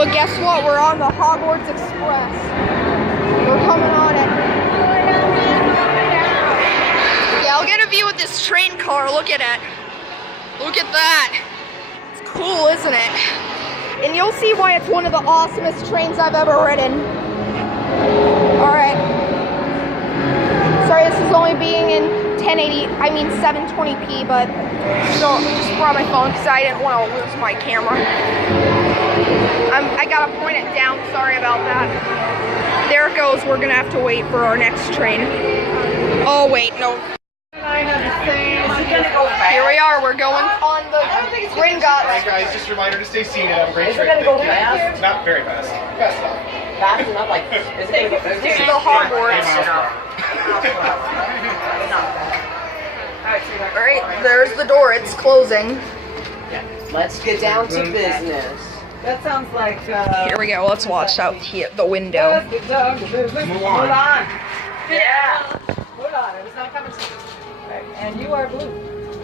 Look, guess what? We're on the Hogwarts Express. We're coming on it. Yeah, I'll get a view of this train car. Look at it. Look at that. It's cool, isn't it? And you'll see why it's one of the awesomest trains I've ever ridden. Alright. Sorry, this is only being in 720p, but still, just brought my phone because I didn't want to lose my camera. I gotta point it down, sorry about that. There it goes, we're gonna have to wait for our next train. Oh wait, no. Here we are, we're going on the Gringotts. Alright guys, just a reminder to stay seated. Have a great trip. Is it gonna go fast? Not very fast. Fast enough. Fast enough, like, is it gonna go fast? This is the Hogwarts. Alright, there's the door, it's closing. Let's get down to business. That sounds like, Here we go, let's watch out here, the window. let's get down to business. Move Hold on. on. Yeah. Hold on, it was not coming to you. Right. And you are blue.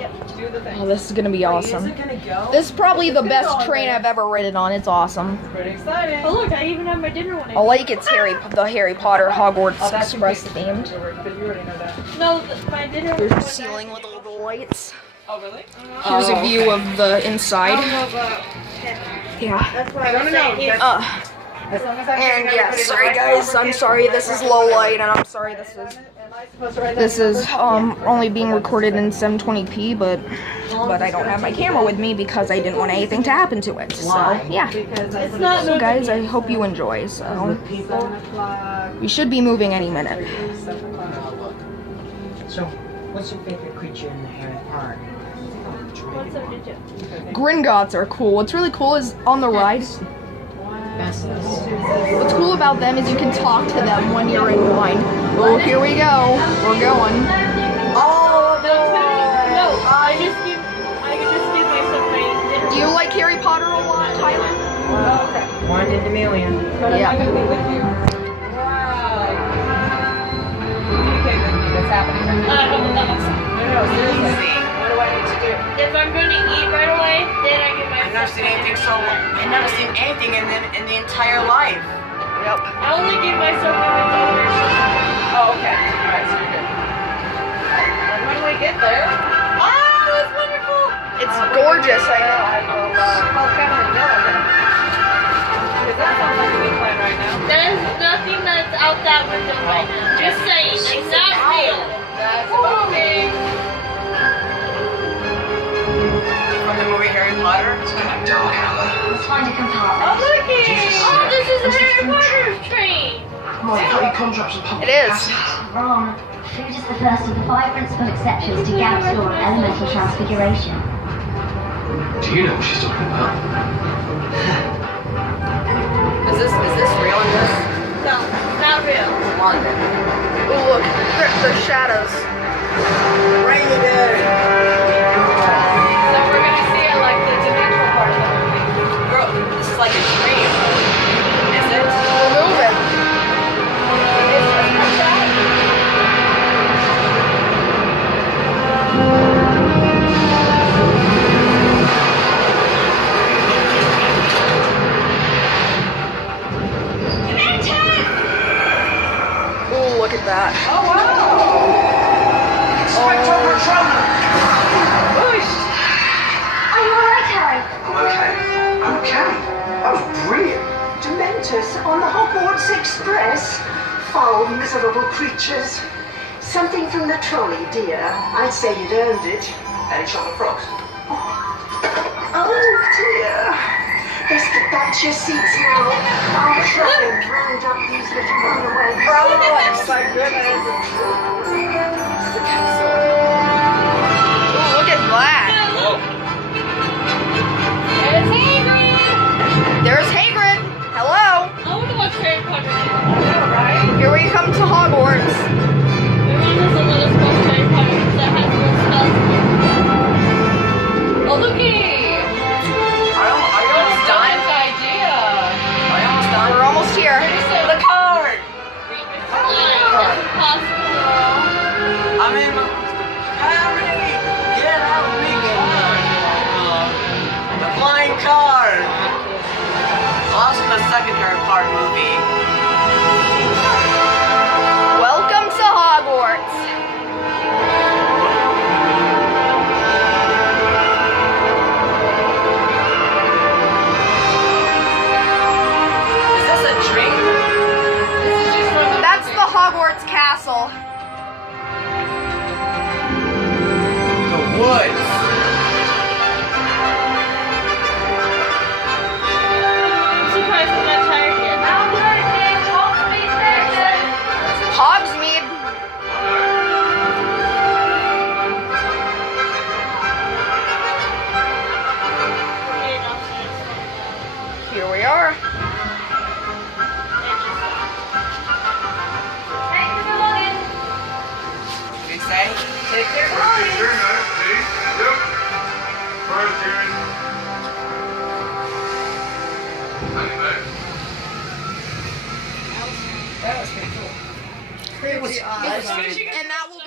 Yep. Do the thing. Oh, this is gonna be awesome. Is it gonna go? This is probably the It's best gonna go train there. I've ever ridden on, it's awesome. Pretty exciting. Oh look, I even have my dinner one. I like it's the Harry Potter Hogwarts Oh, that's Express confusing. themed. But you already know that. No, my dinner There's a was ceiling with all the lights. Oh, really? Here's a view of the inside. Yeah. That's what I'm saying. As long as I and yeah, sorry guys, I'm sorry this is low light, and I'm sorry this is only being recorded in 720p, but I don't have my camera with me because I didn't want anything to happen to it. So yeah. It's not So guys, I hope you enjoy. So we should be moving any minute. So, what's your favorite creature in the Harry Potter? What's up, did you? Gringotts are cool. What's really cool is on the ride. What's cool about them is you can talk to them when you're in line. Oh, here we go. We're going. Oh no! I just give myself my dinner. Do you like Harry Potter a lot, Tyler? One in a million. Yeah. I'm gonna be with you. Wow. Communicate with me. That's happening right now. No, seriously. What do I need to do? If I'm going to eat right away, then I give myself. I've never seen anything in the entire life. Yep. I only give myself if it's over. Oh, okay. Alright, so you're good. And when we get there, Oh, it's wonderful. It's gorgeous, I know. I will call Kevin and yell at him. Because that sounds like a good plan right now. There's nothing that's out that window right now. Just saying, it's not real. That's about me. From the movie Harry Potter. Let's find a compartment. Oh, looky! Oh, this is a Harry Potter train. It is. Wrong. Food is the first of the 5 principal exceptions to Gamp's law of elemental transfiguration. Do you know what she's talking about? Is this real in this? No, not real. London. Oh, look. There's shadows. Rainy day. So we're gonna see it like the dimensional part of the movie. Bro, this is like a dream. Is it? We're moving. Oh, look at that. Oh wow! Are you alright, Harry? Okay. Oh, brilliant. Dementors on the Hogwarts Express. Foul, miserable creatures. Something from the trolley, dear. I'd say you'd earned it. Any chocolate frogs? Oh, dear. Let's get back to your seats now. I'll try and round up these little runaways. Oh my goodness! Oh, look at that. It's Hagrid. There's Hagrid. Hello. I want to watch Harry Potter. Yeah, right? Here we come to Hogwarts. Everyone doesn't let us watch Harry Potter because that has no spells. Oh, looky! Are you almost done? Nice idea. Are you almost done? We're almost here. The card. Read the line. That's impossible. lost in the second Harry Potter movie. Welcome to Hogwarts. Is this a drink? That's the Hogwarts castle. The woods. I'm surprised I'm not tired yet. Hogsmeade. Here we are. What do you say? Take care. That was pretty cool. And that will